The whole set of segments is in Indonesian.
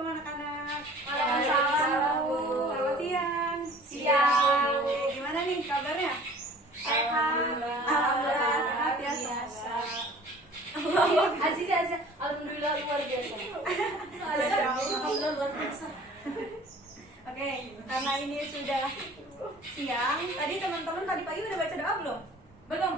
Assalamualaikum anak-anak. Waalaikumsalam, Bu. Selamat siang. Siang. Oke, gimana nih kabarnya? Alhamdulillah. Alhamdulillah sehat ya Biasa. semoga. Aziz. Alhamdulillah luar biasa. Alhamdulillah luar biasa. Oke, karena ini sudah siang, tadi teman-teman tadi pagi udah baca doa belum? Belum.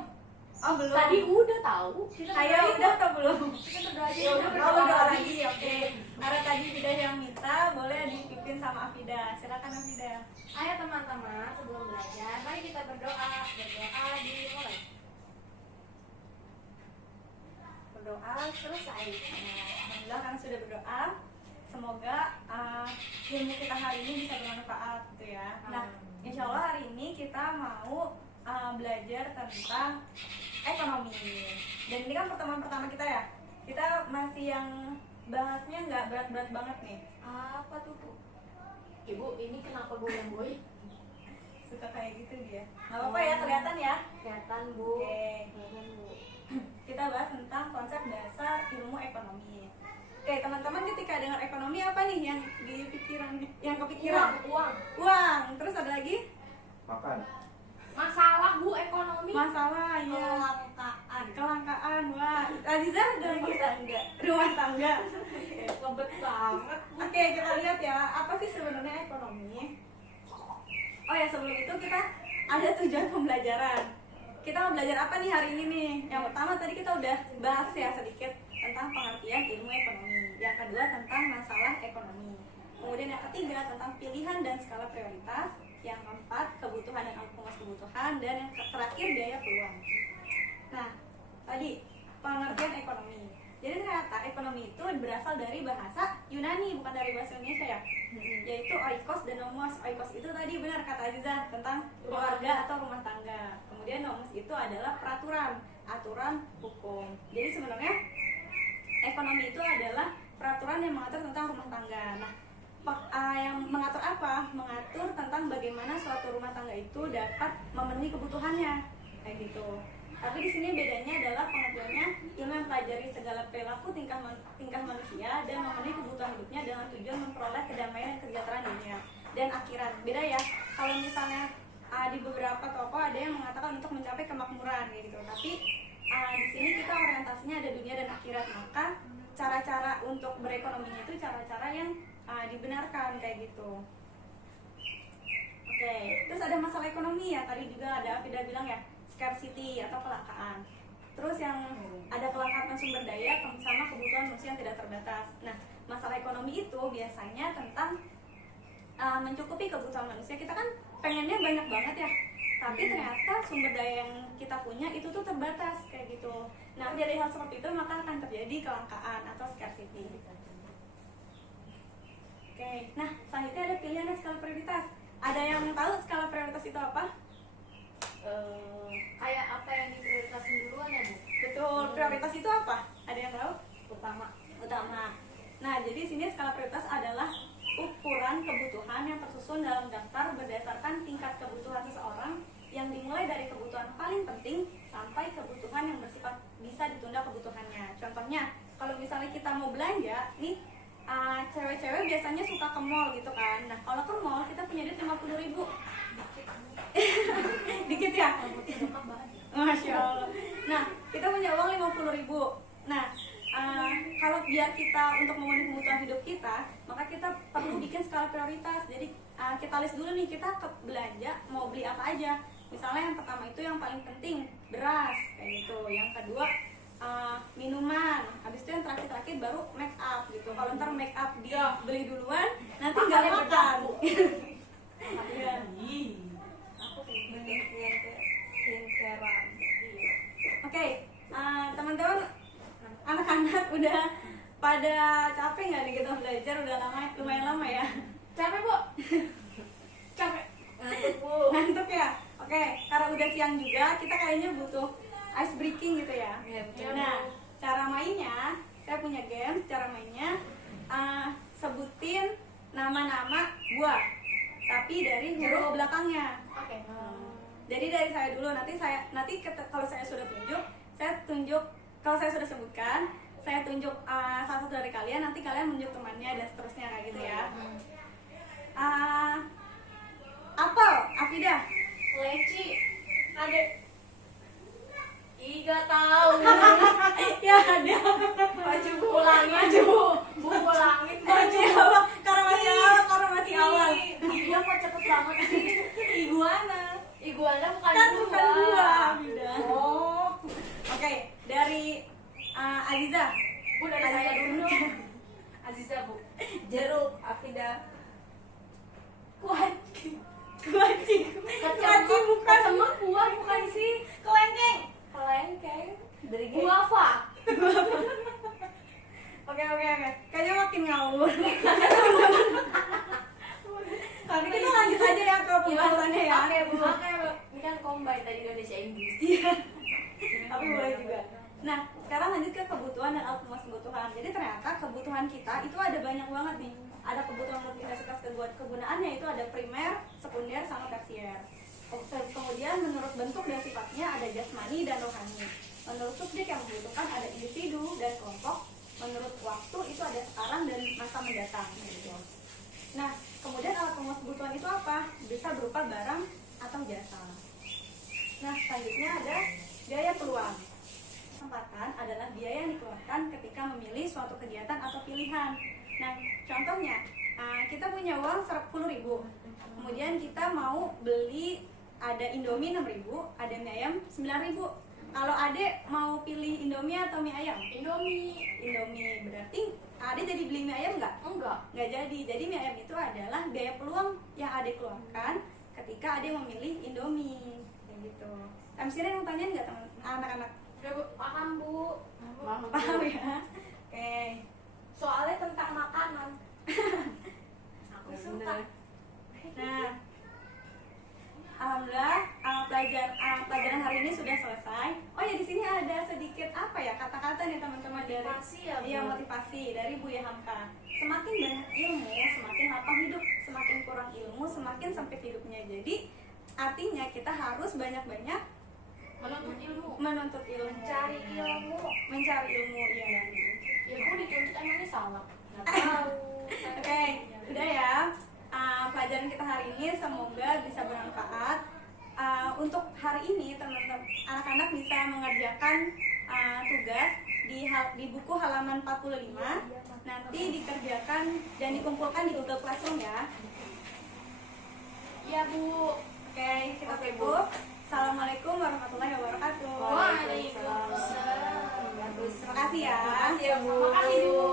Oh belum. Tadi udah tahu. Ayo udah atau belum? Kita berdoa aja. Ya udah berdoa lagi. Oke. Karena tadi Afida yang minta, boleh dipimpin sama Afida. Silakan Afida. Ayo teman-teman, sebelum belajar, mari kita berdoa. Berdoa dimulai. Berdoa selesai. Alhamdulillah karena sudah berdoa, semoga ilmu kita hari ini bisa bermanfaat gitu ya. Nah, insya Allah hari ini kita mau belajar tentang ekonomi. Dan ini kan pertemuan pertama kita ya. Kita masih yang bahasnya nggak berat-berat banget nih. Apa tuh, Bu? Ibu, ini kenapa goyang boy? Suka kayak gitu dia. Nggak apa-apa ya, kelihatan ya. Kelihatan, Bu. Oke. Kelihatan, Bu. Kita bahas tentang konsep dasar ilmu ekonomi. Oke, teman-teman ketika dengar ekonomi apa nih yang di pikiran, yang kepikiran? Uang. Uang. Terus ada lagi? Makan. Masalah, Bu, ekonomi. Masalah ya. Kelangkaan. Kelangkaan. Wah, Aziza udah rumah tangga. Rumah tangga. Ngebet banget. Oke, kita lihat ya. Apa sih sebenarnya ekonomi? Oh ya, sebelum itu kita ada tujuan pembelajaran. Kita mau belajar apa nih hari ini nih? Yang pertama tadi kita udah bahas ya sedikit tentang pengertian ilmu ekonomi. Yang kedua tentang masalah ekonomi. Kemudian yang ketiga tentang pilihan dan skala prioritas. Yang keempat kebutuhan dan akumulasi kebutuhan. Dan yang terakhir biaya peluang. Nah, tadi pengertian ekonomi. Jadi ternyata ekonomi itu berasal dari bahasa Yunani, bukan dari bahasa Indonesia ya. Yaitu oikos dan nomos. Oikos itu tadi benar kata Aziza tentang keluarga atau rumah tangga. Kemudian nomos itu adalah peraturan, aturan hukum. Jadi sebenarnya ekonomi itu adalah peraturan yang mengatur tentang rumah tangga. Nah, yang mengatur apa? Mengatur tentang bagaimana suatu rumah tangga itu dapat memenuhi kebutuhannya, kayak gitu. Tapi di sini bedanya adalah pengertiannya ilmu yang mempelajari segala perilaku tingkah manusia dan memenuhi kebutuhan hidupnya dengan tujuan memperoleh kedamaian dan kesejahteraan dunia dan akhirat. Beda ya. Kalau misalnya di beberapa tokoh ada yang mengatakan untuk mencapai kemakmuran gitu. Tapi di sini kita orientasinya ada dunia dan akhirat. Maka cara-cara untuk berekonominya itu cara-cara yang dibenarkan kayak gitu. Oke, terus ada masalah ekonomi ya. Tadi juga ada Afida bilang ya, scarcity atau kelangkaan. Terus yang ada kelangkaan sumber daya sama kebutuhan manusia yang tidak terbatas. Nah, masalah ekonomi itu biasanya tentang mencukupi kebutuhan manusia. Kita kan pengennya banyak banget ya, tapi ternyata sumber daya yang kita punya itu tuh terbatas kayak gitu. Nah, dari hal seperti itu maka akan terjadi kelangkaan atau scarcity. Oke, nah selanjutnya ada pilihan dan skala prioritas. Ada yang tahu skala prioritas itu apa? Kayak apa yang diprioritasin duluan ya, Bu? Betul, prioritas itu apa? Ada yang tahu? Utama. Nah, jadi sini skala prioritas adalah ukuran kebutuhan yang tersusun dalam daftar berdasarkan tingkat kebutuhan seseorang yang dimulai dari kebutuhan paling penting sampai kebutuhan yang bersifat bisa ditunda kebutuhannya. Contohnya, kalau misalnya kita mau belanja, nih cewek-cewek biasanya suka ke mall gitu kan. Nah, kalau ke mall kita punya duit 50.000. Dikit ya? Masya Allah. Nah, kita punya uang 50.000. Nah, kalau biar kita untuk memenuhi kebutuhan hidup kita, maka kita perlu bikin skala prioritas. Jadi kita list dulu nih, kita ke belanja mau beli apa aja. Misalnya yang pertama itu yang paling penting beras kayak gitu. Yang kedua minuman. Habis itu yang terakhir baru make up gitu. Kalau ntar make up dia beli duluan, nanti nggak makan. Iya. Oke, teman-teman, anak-anak udah pada capek nggak nih kita belajar? Udah lumayan lama ya? Capek, Bu? Capek. Ngantuk, Bu. Ngantuk ya? Oke, karena udah siang juga, kita kayaknya butuh ice breaking gitu ya. Nah, cara mainnya, saya punya game. Cara mainnya, sebutin nama-nama buah, tapi dari huruf belakangnya. Oke. Jadi dari saya dulu, nanti kalau saya sudah tunjuk, kalau saya sudah sebutkan, saya tunjuk salah satu dari kalian, nanti kalian menunjuk temannya dan seterusnya kayak gitu ya. Apel, Afida. Leci. Adek. Iga tahu. Ya ada. Baju ulangi. Bu ulangin. Baju apa? Karena masih awal. Iya kok cepet banget sih. Iguana. Iguana bukan Kan bukan gua, Afida. Oh. Oke, dari Aziza. Bu dari saya dulu. Aziza, Bu. Jeruk, Afida. Kuaci bukan. Kacamuk buah bukan sih. Kelengkeng. Kelengkeng. Dari Guava. Oke. Kayaknya makin ngawur. Tapi kita lanjut aja ya ke pembahasannya ya. Oke, Bu. Ini kan combine tadi Indonesia Inggris. Iya. Tapi boleh juga. Nah, sekarang lanjut ke kebutuhan dan alat kebutuhan. Jadi ternyata kebutuhan kita itu ada banyak banget nih. Ada kebutuhan multidimensional kegunaannya itu ada primer, sekunder, sama tersier. Kemudian menurut bentuk dan sifatnya ada jasmani dan rohani. Menurut subjek yang membutuhkan ada individu dan kelompok. Menurut waktu itu ada sekarang dan masa mendatang. Gitu. Nah, kemudian alat kebutuhan itu apa? Bisa berupa barang atau jasa. Nah, selanjutnya ada biaya peluang. Kesempatan adalah biaya yang dikeluarkan ketika memilih suatu kegiatan atau pilihan. Nah, contohnya, kita punya uang 10.000. Kemudian kita mau beli ada Indomie 6.000, ada mie ayam 9.000. Kalau Ade mau pilih Indomie atau mie ayam? Indomie. Berarti Ade jadi beli mie ayam nggak? Enggak. Nggak jadi. Jadi mie ayam itu adalah biaya peluang yang Ade keluarkan ketika Ade memilih Indomie. Kayak gitu. Tamsirnya mau tanyain nggak teman anak-anak? Udah, Bu. Paham, Bu. Paham ya? Oke. Soalnya tentang makanan. Aku suka. Nah, alhamdulillah pelajaran hari ini sudah selesai. Oh ya, di sini ada sedikit apa ya kata-kata nih teman-teman dari Motivasi ya, Bu. Iya, motivasi dari Buya Hamka. Semakin banyak ilmu, semakin lapang hidup. Semakin kurang ilmu, semakin sempit hidupnya. Jadi artinya kita harus banyak-banyak Menuntut ilmu. mencari ilmu ya. Ilmu dituntut emangnya salah? Nggak tahu. Oke, udah ya. Pelajaran kita hari ini semoga bisa bermanfaat. Untuk hari ini teman-teman anak-anak bisa mengerjakan tugas di buku halaman 45. Nanti dikerjakan dan dikumpulkan di Google Classroom ya. Iya, Bu. Oke, kita tutup. Assalamualaikum warahmatullahi wabarakatuh. Waalaikumsalam. Terima kasih ya. Makasih, Bu.